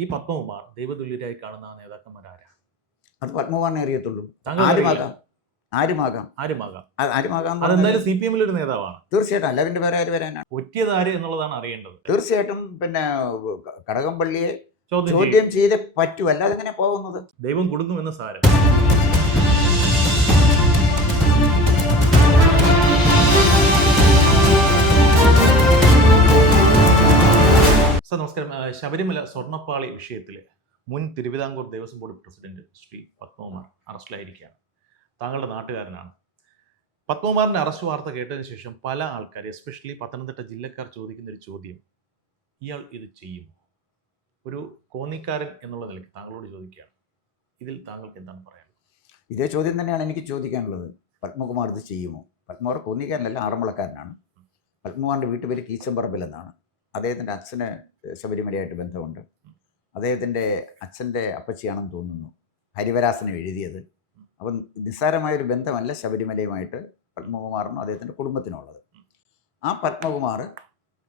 ഈ പത്മകുമാർ ദൈവതുല്യരായി കാണുന്ന ആ നേതാക്കന്മാരാരാ? അത് പത്മകുമാറിനെ അറിയത്തുള്ളൂ. താങ്കൾക്ക് അറിയില്ല? ആരുമാകാം, ആരുമാകാം, ആരുമാകാം. ആരുമാകാം എന്ന് പറഞ്ഞാൽ അതെന്തായാലും CPM-ൽ ഒരു നേതാവാണ്. തീർച്ചയായിട്ടും. അല്ല പിന്നെ വേറെ ആര് വരാനാണ്? ഒറ്റിയത് ആര് എന്നുള്ളതാണ് അറിയേണ്ടത്. തീർച്ചയായിട്ടും പിന്നെ കടകംപള്ളിയെ ചോദ്യം ചെയ്യും. ചോദ്യം ചെയ്തേ പറ്റൂ, അല്ലാതെ എങ്ങനെ പോകുന്നത്? ദൈവം കൊടുക്കുമെന്ന് സാരം. സർ നമസ്കാരം. ശബരിമല സ്വർണ്ണപ്പാളി വിഷയത്തിൽ മുൻ തിരുവിതാംകൂർ ദേവസ്വം ബോർഡ് പ്രസിഡന്റ് ശ്രീ പത്മകുമാർ അറസ്റ്റിലായിരിക്കുകയാണ്. താങ്കളുടെ നാട്ടുകാരനാണ്. പത്മകുമാറിന്റെ അറസ്റ്റ് വാർത്ത കേട്ടതിന് ശേഷം പല ആൾക്കാർ, എസ്പെഷ്യലി പത്തനംതിട്ട ജില്ലക്കാർ ചോദിക്കുന്ന ഒരു ചോദ്യം, ഇയാൾ ഇത് ചെയ്യുമോ? ഒരു കോന്നിക്കാരൻ എന്നുള്ള നിലയ്ക്ക് താങ്കളോട് ചോദിക്കുകയാണ്, ഇതിൽ താങ്കൾക്ക് എന്താണ് പറയാനുള്ളത്? ഇതേ ചോദ്യം തന്നെയാണ് എനിക്ക് ചോദിക്കാനുള്ളത്. പത്മകുമാർ ഇത് ചെയ്യുമോ? പത്മകുമാർ കോന്നിക്കാരനല്ല, ആറന്മുളക്കാരനാണ്. പത്മകുമാറിൻ്റെ വീട്ടുപേര് കീച്ചമ്പറമ്പിൽ എന്നാണ്. അദ്ദേഹത്തിൻ്റെ അച്ഛന് ശബരിമലയായിട്ട് ബന്ധമുണ്ട്. അദ്ദേഹത്തിൻ്റെ അച്ഛൻ്റെ അപ്പച്ചിയാണെന്ന് തോന്നുന്നു ഹരിവരാസനം എഴുതിയത്. അപ്പം നിസ്സാരമായൊരു ബന്ധമല്ല ശബരിമലയുമായിട്ട് പത്മകുമാറിനും അദ്ദേഹത്തിൻ്റെ കുടുംബത്തിനുള്ളത്. ആ പത്മകുമാർ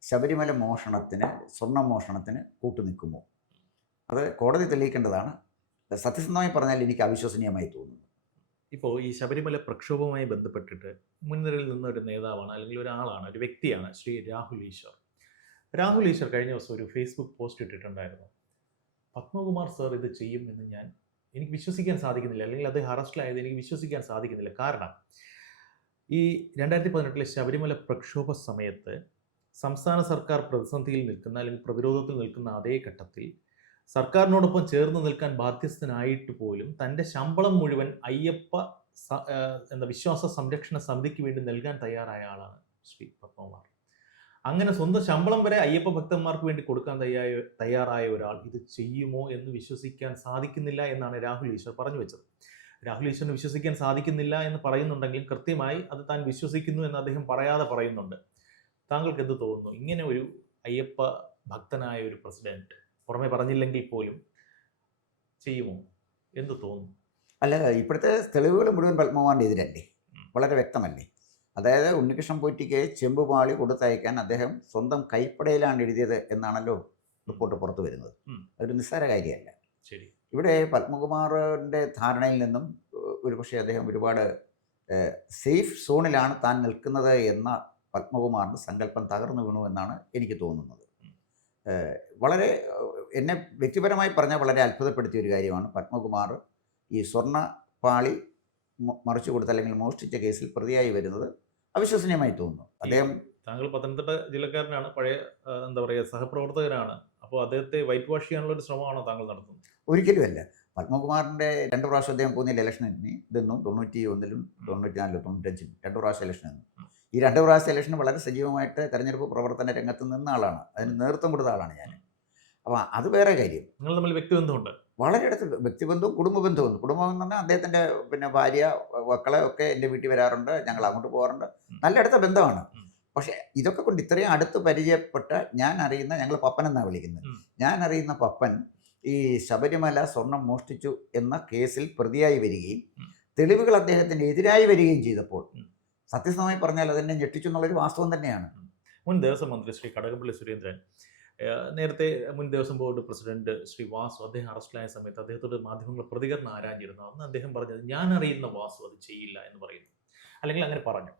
ശബരിമല മോഷണത്തിന്, സ്വർണ്ണ മോഷണത്തിന് കൂട്ടുനിൽക്കുമോ? അത് കോടതി തെളിയിക്കേണ്ടതാണ്. സത്യസന്ധമായി പറഞ്ഞാൽ എനിക്ക് അവിശ്വസനീയമായി തോന്നുന്നു. ഇപ്പോൾ ഈ ശബരിമല പ്രക്ഷോഭവുമായി ബന്ധപ്പെട്ടിട്ട് മുൻനിരയിൽ നിന്ന ഒരു നേതാവാണ്, അല്ലെങ്കിൽ ഒരാളാണ്, ഒരു വ്യക്തിയാണ് ശ്രീ രാഹുൽ ഈശ്വർ. രാഹുൽ ഈശ്വർ കഴിഞ്ഞ ദിവസം ഒരു ഫേസ്ബുക്ക് പോസ്റ്റ് ഇട്ടിട്ടുണ്ടായിരുന്നു. പത്മകുമാർ സർ ഇത് ചെയ്യും എന്ന് എനിക്ക് വിശ്വസിക്കാൻ സാധിക്കുന്നില്ല, അല്ലെങ്കിൽ അത് അറസ്റ്റിലായത് എനിക്ക് വിശ്വസിക്കാൻ സാധിക്കുന്നില്ല. കാരണം ഈ 2018 ശബരിമല പ്രക്ഷോഭ സമയത്ത് സംസ്ഥാന സർക്കാർ പ്രതിസന്ധിയിൽ നിൽക്കുന്ന, അല്ലെങ്കിൽ പ്രതിരോധത്തിൽ നിൽക്കുന്ന അതേ ഘട്ടത്തിൽ സർക്കാരിനോടൊപ്പം ചേർന്ന് നിൽക്കാൻ ബാധ്യസ്ഥനായിട്ട് പോലും തൻ്റെ ശമ്പളം മുഴുവൻ അയ്യപ്പ വിശ്വാസ സംരക്ഷണ സമിതിക്ക് വേണ്ടി നൽകാൻ തയ്യാറായ ആളാണ് ശ്രീ പത്മകുമാർ. അങ്ങനെ സ്വന്തം ശമ്പളം വരെ അയ്യപ്പ ഭക്തന്മാർക്ക് വേണ്ടി കൊടുക്കാൻ തയ്യാറായ ഒരാൾ ഇത് ചെയ്യുമോ എന്ന് വിശ്വസിക്കാൻ സാധിക്കുന്നില്ല എന്നാണ് രാഹുൽ ഈശ്വർ പറഞ്ഞു വെച്ചത്. രാഹുൽ ഈശ്വറിന് വിശ്വസിക്കാൻ സാധിക്കുന്നില്ല എന്ന് പറയുന്നുണ്ടെങ്കിലും കൃത്യമായി അത് താൻ വിശ്വസിക്കുന്നു എന്ന് അദ്ദേഹം പറയാതെ പറയുന്നുണ്ട്. താങ്കൾക്ക് എന്ത് തോന്നുന്നു? ഇങ്ങനെ ഒരു അയ്യപ്പ ഭക്തനായ ഒരു പ്രസിഡന്റ് പുറമെ പറഞ്ഞില്ലെങ്കിൽ പോലും ചെയ്യുമോ? എന്ത് തോന്നുന്നു? അല്ല, ഇപ്പോഴത്തെ തെളിവുകൾ മുഴുവൻ പത്മകുമാറിൻ്റെ എതിരല്ലേ? വളരെ വ്യക്തമല്ലേ? അതായത് ഉണ്ണികൃഷ്ണൻ പോറ്റിക്ക് ചെമ്പുപാളി കൊടുത്തയക്കാൻ അദ്ദേഹം സ്വന്തം കൈപ്പടയിലാണ് എഴുതിയത് എന്നാണല്ലോ റിപ്പോർട്ട് പുറത്തു വരുന്നത്. അതൊരു നിസ്സാര കാര്യമല്ല. ശരി. ഇവിടെ പത്മകുമാറിൻ്റെ ധാരണയിൽ നിന്നും ഒരുപക്ഷെ അദ്ദേഹം ഒരുപാട് സേഫ് സോണിലാണ് താൻ നിൽക്കുന്നത് എന്ന പത്മകുമാറിൻ്റെ സങ്കല്പം തകർന്നു വീണു എന്നാണ് എനിക്ക് തോന്നുന്നത്. വളരെ എന്നെ വ്യക്തിപരമായി പറഞ്ഞാൽ വളരെ അത്ഭുതപ്പെടുത്തിയ ഒരു കാര്യമാണ് പത്മകുമാർ ഈ സ്വർണ്ണപ്പാളി മറിച്ചു കൊടുത്ത, അല്ലെങ്കിൽ മോഷ്ടിച്ച കേസിൽ പ്രതിയായി വരുന്നത് അവിശ്വസനീയമായി തോന്നുന്നു. താങ്കൾ പത്തനംതിട്ട ജില്ലക്കാരനാണ്, പഴയ എന്താ പറയുക സഹപ്രവർത്തകരാണ്. അപ്പോൾ അദ്ദേഹത്തെ വൈറ്റ് വാഷ് ചെയ്യാനുള്ള ഒരു ശ്രമമാണോ താങ്കൾ നടത്തുന്നത്? ഒരിക്കലുമല്ല. പത്മകുമാറിൻ്റെ 2 പ്രാവശ്യം അദ്ദേഹം കോന്നിയിൽ ഇലക്ഷൻ ഇതെന്നും 91-ലും 94-ലും 95-ലും 2 പ്രാവശ്യം ഇലക്ഷൻ നിന്നു. ഈ 2 പ്രാവശ്യം ഇലക്ഷന് വളരെ സജീവമായിട്ട് തെരഞ്ഞെടുപ്പ് പ്രവർത്തന രംഗത്ത് നിന്ന ആളാണ്, അതിന് നേതൃത്വം കൊടുത്ത ആളാണ് ഞാൻ. അപ്പോൾ അത് വേറെ കാര്യം. നിങ്ങൾ തമ്മിൽ വ്യക്തിബന്ധമുണ്ട്? വളരെ അടുത്ത് വ്യക്തിബന്ധവും കുടുംബബന്ധവും. കുടുംബം എന്ന് പറഞ്ഞാൽ അദ്ദേഹത്തിൻ്റെ ഭാര്യ, മക്കളെ ഒക്കെ എൻ്റെ വീട്ടിൽ വരാറുണ്ട്, ഞങ്ങൾ അങ്ങോട്ട് പോകാറുണ്ട്. നല്ല അടുത്ത ബന്ധമാണ്. പക്ഷേ ഇതൊക്കെ കൊണ്ട് ഇത്രയും അടുത്ത് പരിചയപ്പെട്ട ഞാൻ അറിയുന്ന, ഞങ്ങൾ പപ്പൻ എന്നാണ് വിളിക്കുന്നത്, ഞാൻ അറിയുന്ന പപ്പൻ ഈ ശബരിമല സ്വർണം മോഷ്ടിച്ചു എന്ന കേസിൽ പ്രതിയായി വരികയും തെളിവുകൾ അദ്ദേഹത്തിന് എതിരായി വരികയും ചെയ്തപ്പോൾ സത്യസന്ധമായി പറഞ്ഞാൽ അതെന്നെ ഞെട്ടിച്ചു എന്നുള്ളൊരു വാസ്തവം തന്നെയാണ്. മുൻ ദേവസ്വം മന്ത്രി ശ്രീ കടകംപള്ളി സുരേന്ദ്രൻ, നേരത്തെ മുൻ ദേവസ്വം ബോർഡ് പ്രസിഡന്റ് ശ്രീ വാസു, അദ്ദേഹം അറസ്റ്റിലായ സമയത്ത് അദ്ദേഹത്തോട് മാധ്യമങ്ങൾ പ്രതികരണം ആരാഞ്ഞിരുന്നു. അന്ന് അദ്ദേഹം പറഞ്ഞത്, ഞാൻ അറിയുന്ന വാസു അത് ചെയ്യില്ല എന്ന് പറയുന്നു, അല്ലെങ്കിൽ അങ്ങനെ പറഞ്ഞു.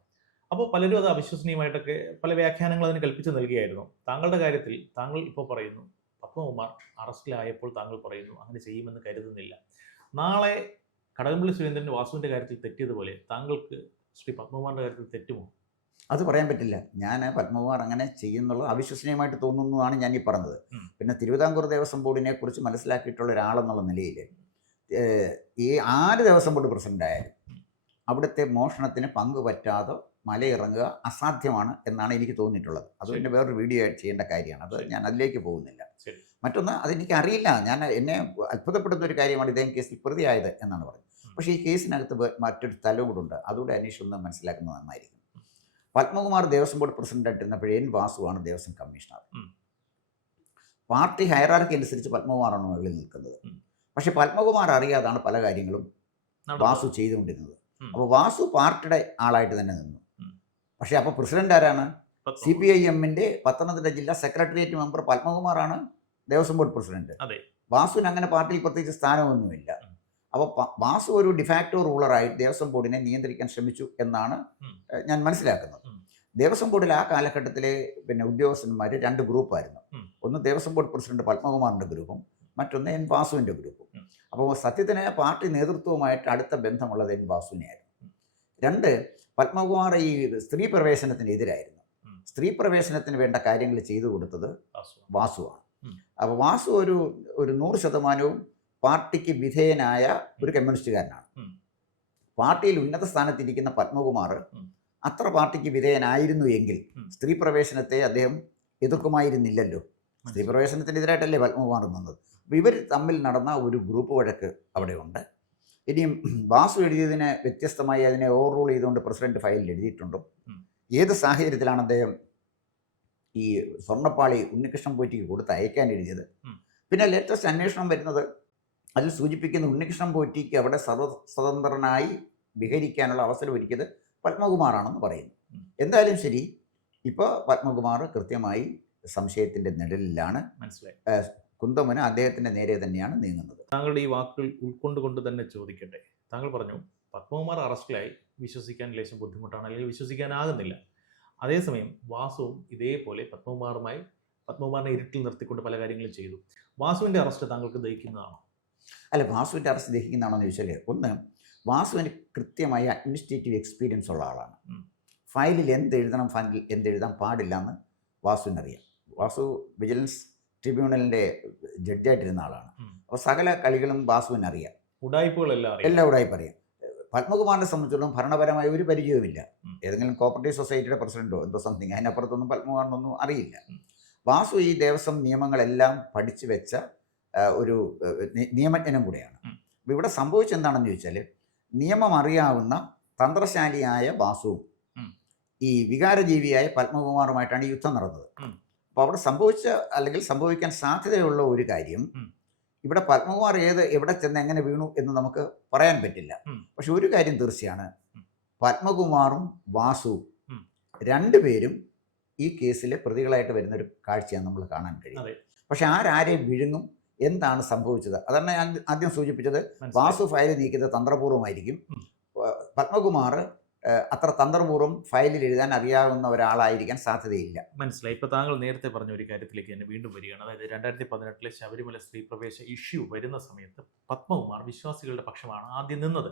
അപ്പോൾ പലരും അത് അവിശ്വസനീയമായിട്ടൊക്കെ പല വ്യാഖ്യാനങ്ങൾ അതിന് കൽപ്പിച്ച് നൽകിയായിരുന്നു. താങ്കളുടെ കാര്യത്തിൽ താങ്കൾ ഇപ്പോൾ പറയുന്നു പത്മകുമാർ അറസ്റ്റിലായപ്പോൾ താങ്കൾ പറയുന്നു അങ്ങനെ ചെയ്യുമെന്ന് കരുതുന്നില്ല. നാളെ കടകംപള്ളി സുരേന്ദ്രൻ്റെ വാസുവിൻ്റെ കാര്യത്തിൽ തെറ്റിയതുപോലെ താങ്കൾക്ക് ശ്രീ പത്മകുമാറിൻ്റെ കാര്യത്തിൽ തെറ്റുമോ? അത് പറയാൻ പറ്റില്ല. ഞാൻ പത്മകുമാർ അങ്ങനെ ചെയ്യുന്നുള്ളത് അവിശ്വസനീയമായിട്ട് തോന്നുന്നതാണ് ഞാൻ ഈ പറഞ്ഞത്. പിന്നെ തിരുവിതാംകൂർ ദേവസ്വം ബോർഡിനെ കുറിച്ച് മനസ്സിലാക്കിയിട്ടുള്ള ഒരാളെന്നുള്ള നിലയിൽ ഈ 4 ദേവസ്വം ബോർഡ് പ്രസിഡൻ്റായാലും അവിടുത്തെ മോഷണത്തിന് പങ്കുപറ്റാതെ മലയിറങ്ങുക അസാധ്യമാണ് എന്നാണ് എനിക്ക് തോന്നിയിട്ടുള്ളത്. അത് പിന്നെ വേറൊരു വീഡിയോ ചെയ്യേണ്ട കാര്യമാണ്, അത് ഞാൻ അതിലേക്ക് പോകുന്നില്ല. മറ്റൊന്ന്, അതെനിക്ക് അറിയില്ല. എന്നെ അത്ഭുതപ്പെടുന്ന ഒരു കാര്യമാണ് ഇദ്ദേഹം കേസിൽ പ്രതിയായത് എന്നാണ് പറഞ്ഞത്. പക്ഷേ ഈ കേസിനകത്ത് മറ്റൊരു തലവും കൂടെ ഉണ്ട്, അതുകൂടെ അന്വേഷിച്ചൊന്ന് മനസ്സിലാക്കുന്നത് നന്നായിരിക്കും. പത്മകുമാർ ദേവസ്വം ബോർഡ് പ്രസിഡന്റായിട്ടിരുന്നപ്പോൾ എൻ വാസുവാണ് ദേവസ്വം കമ്മീഷണർ. പാർട്ടി ഹയറാർക്കി അനുസരിച്ച് പത്മകുമാറാണ് മുകളിൽ നിൽക്കുന്നത്. പക്ഷെ പത്മകുമാർ അറിയാതാണ് പല കാര്യങ്ങളും വാസു ചെയ്തുകൊണ്ടിരുന്നത്. അപ്പോൾ വാസു പാർട്ടിയുടെ ആളായിട്ട് തന്നെ നിന്നു. പക്ഷെ അപ്പോൾ പ്രസിഡന്റ് ആരാണ്? CPIM പത്തനംതിട്ട ജില്ലാ സെക്രട്ടേറിയറ്റ് മെമ്പർ പത്മകുമാറാണ് ദേവസ്വം ബോർഡ് പ്രസിഡന്റ്. വാസുവിന് അങ്ങനെ പാർട്ടിയിൽ പ്രത്യേകിച്ച് സ്ഥാനമൊന്നുമില്ല. അപ്പോൾ വാസു ഒരു ഡിഫാക്ടോ റൂളറായി ദേവസ്വം ബോർഡിനെ നിയന്ത്രിക്കാൻ ശ്രമിച്ചു എന്നാണ് ഞാൻ മനസ്സിലാക്കുന്നത്. ദേവസ്വം ബോർഡിൽ ആ കാലഘട്ടത്തിലെ ഉദ്യോഗസ്ഥന്മാർ 2 ഗ്രൂപ്പായിരുന്നു. ഒന്ന് ദേവസ്വം ബോർഡ് പ്രസിഡന്റ് പത്മകുമാറിൻ്റെ ഗ്രൂപ്പും മറ്റൊന്ന് എൻ വാസുവിൻ്റെ ഗ്രൂപ്പും. അപ്പോൾ സത്യത്തിന് പാർട്ടി നേതൃത്വവുമായിട്ട് അടുത്ത ബന്ധമുള്ളത് എൻ വാസുവിനെയായിരുന്നു. 2, പത്മകുമാർ ഈ സ്ത്രീ പ്രവേശനത്തിനെതിരായിരുന്നു. സ്ത്രീ പ്രവേശനത്തിന് വേണ്ട കാര്യങ്ങൾ ചെയ്തു കൊടുത്തത് വാസുവാണ്. അപ്പോൾ വാസു ഒരു 100% പാർട്ടിക്ക് വിധേയനായ ഒരു കമ്മ്യൂണിസ്റ്റുകാരനാണ്. പാർട്ടിയിൽ ഉന്നത സ്ഥാനത്തിരിക്കുന്ന പത്മകുമാർ അത്ര പാർട്ടിക്ക് വിധേയനായിരുന്നു എങ്കിൽ സ്ത്രീ പ്രവേശനത്തെ അദ്ദേഹം എതിർക്കുമായിരുന്നില്ലല്ലോ. സ്ത്രീ പ്രവേശനത്തിനെതിരായിട്ടല്ലേ പത്മകുമാർ നിന്നത്. അപ്പോൾ ഇവർ തമ്മിൽ നടന്ന ഒരു ഗ്രൂപ്പ് വഴക്ക് അവിടെയുണ്ട്. ഇനിയും വാസു എഴുതിയതിനെ വ്യത്യസ്തമായി അതിനെ ഓവർ റൂൾ ചെയ്തുകൊണ്ട് പ്രസിഡന്റ് ഫയലിൽ എഴുതിയിട്ടുണ്ടോ? ഏത് സാഹചര്യത്തിലാണ് അദ്ദേഹം ഈ സ്വർണ്ണപ്പാളി ഉണ്ണികൃഷ്ണൻ പോറ്റിക്ക് കൊടുത്ത് അയക്കാൻ എഴുതിയത്? പിന്നെ ലേറ്റസ്റ്റ് അന്വേഷണം വരുന്നത് അതിൽ സൂചിപ്പിക്കുന്ന ഉണ്ണികൃഷ്ണൻ പോറ്റിക്ക് അവിടെ സ്വതന്ത്രനായി വിഹരിക്കാനുള്ള അവസരം ഒരുക്കിയത് പത്മകുമാറാണെന്ന് പറയുന്നു. എന്തായാലും ശരി, ഇപ്പോൾ പത്മകുമാർ കൃത്യമായി സംശയത്തിൻ്റെ നിഴലിലാണ്. മനസ്സിലായി. കുന്തമന് അദ്ദേഹത്തിൻ്റെ നേരെ തന്നെയാണ് നീങ്ങുന്നത്. താങ്കളുടെ ഈ വാക്കുകൾ ഉൾക്കൊണ്ടുകൊണ്ട് തന്നെ ചോദിക്കട്ടെ. താങ്കൾ പറഞ്ഞു പത്മകുമാർ അറസ്റ്റിലായി, വിശ്വസിക്കാൻ ലേശം ബുദ്ധിമുട്ടാണ്, അല്ലെങ്കിൽ വിശ്വസിക്കാനാകുന്നില്ല. അതേസമയം വാസുവും ഇതേപോലെ പത്മകുമാറിനെ ഇരുട്ടിൽ നിർത്തിക്കൊണ്ട് പല കാര്യങ്ങളും ചെയ്തു. വാസുവിൻ്റെ അറസ്റ്റ് താങ്കൾക്ക് ദഹിക്കുന്നതാണോ? അല്ല, വാസുവിൻ്റെ അറസ്റ്റ് ദഹിക്കുന്നതാണെന്ന് ചോദിച്ചാൽ, ഒന്ന്, വാസുവിന് കൃത്യമായ അഡ്മിനിസ്ട്രേറ്റീവ് എക്സ്പീരിയൻസ് ഉള്ള ആളാണ്. ഫയലിൽ എന്തെഴുതണം, ഫയലിൽ എന്തെഴുതാൻ പാടില്ല എന്ന് വാസുവിനറിയാം. വാസു വിജിലൻസ് ട്രിബ്യൂണലിൻ്റെ ജഡ്ജായിട്ടിരുന്ന ആളാണ്. അപ്പോൾ സകല കളികളും വാസുവിനറിയാം. എല്ലാ ഉടായ്പ അറിയാം. പത്മകുമാറിനെ സംബന്ധിച്ചിടത്തോളം ഭരണപരമായ ഒരു പരിചയവുമില്ല. ഏതെങ്കിലും കോപ്പറേറ്റീവ് സൊസൈറ്റിയുടെ പ്രസിഡന്റോ എന്തോ സംതിങ്, അതിനപ്പുറത്തൊന്നും പത്മകുമാറിനൊന്നും അറിയില്ല. വാസു ഈ ദേവസ്വം നിയമങ്ങളെല്ലാം പഠിച്ചു വെച്ച ഒരു നിയമജ്ഞനും കൂടെയാണ്. അപ്പോൾ ഇവിടെ സംഭവിച്ചെന്താണെന്ന് ചോദിച്ചാൽ, നിയമം അറിയാവുന്ന തന്ത്രശാലിയായ വാസുവും ഈ വികാരജീവിയായ പത്മകുമാറുമായിട്ടാണ് യുദ്ധം നടന്നത്. അപ്പോൾ അവിടെ സംഭവിക്കാൻ സാധ്യതയുള്ള ഒരു കാര്യം, ഇവിടെ പത്മകുമാർ എവിടെ ചെന്ന് എങ്ങനെ വീണു എന്ന് നമുക്ക് പറയാൻ പറ്റില്ല. പക്ഷെ ഒരു കാര്യം തീർച്ചയാണ്, പത്മകുമാറും വാസുവും 2 പേരും ഈ കേസിലെ പ്രതികളായിട്ട് വരുന്നൊരു കാഴ്ചയാണ് നമ്മൾ കാണാൻ കഴിയും. പക്ഷെ ആരെ വിഴുങ്ങും, എന്താണ് സംഭവിച്ചത്? അതാണ് ഞാൻ ആദ്യം സൂചിപ്പിച്ചത്. വാസു ഫയൽ നീക്കിയത് തന്ത്രപൂർവ്വമായിരിക്കും. പത്മകുമാർ അത്ര തന്ത്രപൂർവ്വം ഫയലിൽ എഴുതാൻ അറിയാവുന്ന ഒരാളായിരിക്കാൻ സാധ്യതയില്ല. മനസ്സിലായി. ഇപ്പോൾ താങ്കൾ നേരത്തെ പറഞ്ഞ ഒരു കാര്യത്തിലേക്ക് തന്നെ വീണ്ടും വരികയാണ്. അതായത് 2018 ശബരിമല സ്ത്രീ പ്രവേശ ഇഷ്യൂ വരുന്ന സമയത്ത് പത്മകുമാർ വിശ്വാസികളുടെ പക്ഷമാണ് ആദ്യം നിന്നത്.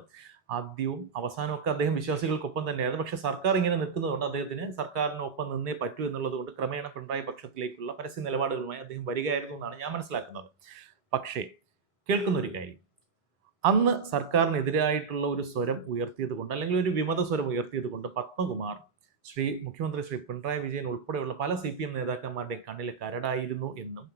ആദ്യവും അവസാനവും ഒക്കെ അദ്ദേഹം വിശ്വാസികൾക്കൊപ്പം തന്നെയായിരുന്നു. പക്ഷേ സർക്കാർ ഇങ്ങനെ നിൽക്കുന്നതുകൊണ്ട് അദ്ദേഹത്തിന് സർക്കാരിനൊപ്പം നിന്നേ പറ്റൂ എന്നുള്ളത് കൊണ്ട് ക്രമേണ പിണറായി പക്ഷത്തിലേക്കുള്ള പരസ്യ നിലപാടുകളുമായി അദ്ദേഹം വരികയായിരുന്നു എന്നാണ് ഞാൻ മനസ്സിലാക്കുന്നത്. പക്ഷേ കേൾക്കുന്ന ഒരു കാര്യം, അന്ന് സർക്കാരിനെതിരായിട്ടുള്ള ഒരു സ്വരം ഉയർത്തിയത് കൊണ്ട്, അല്ലെങ്കിൽ ഒരു വിമത സ്വരം ഉയർത്തിയത് കൊണ്ട് പത്മകുമാർ മുഖ്യമന്ത്രി ശ്രീ പിണറായി വിജയൻ ഉൾപ്പെടെയുള്ള പല CPM നേതാക്കന്മാരുടെയും കണ്ണിലെ കരടായിരുന്നു എന്നും,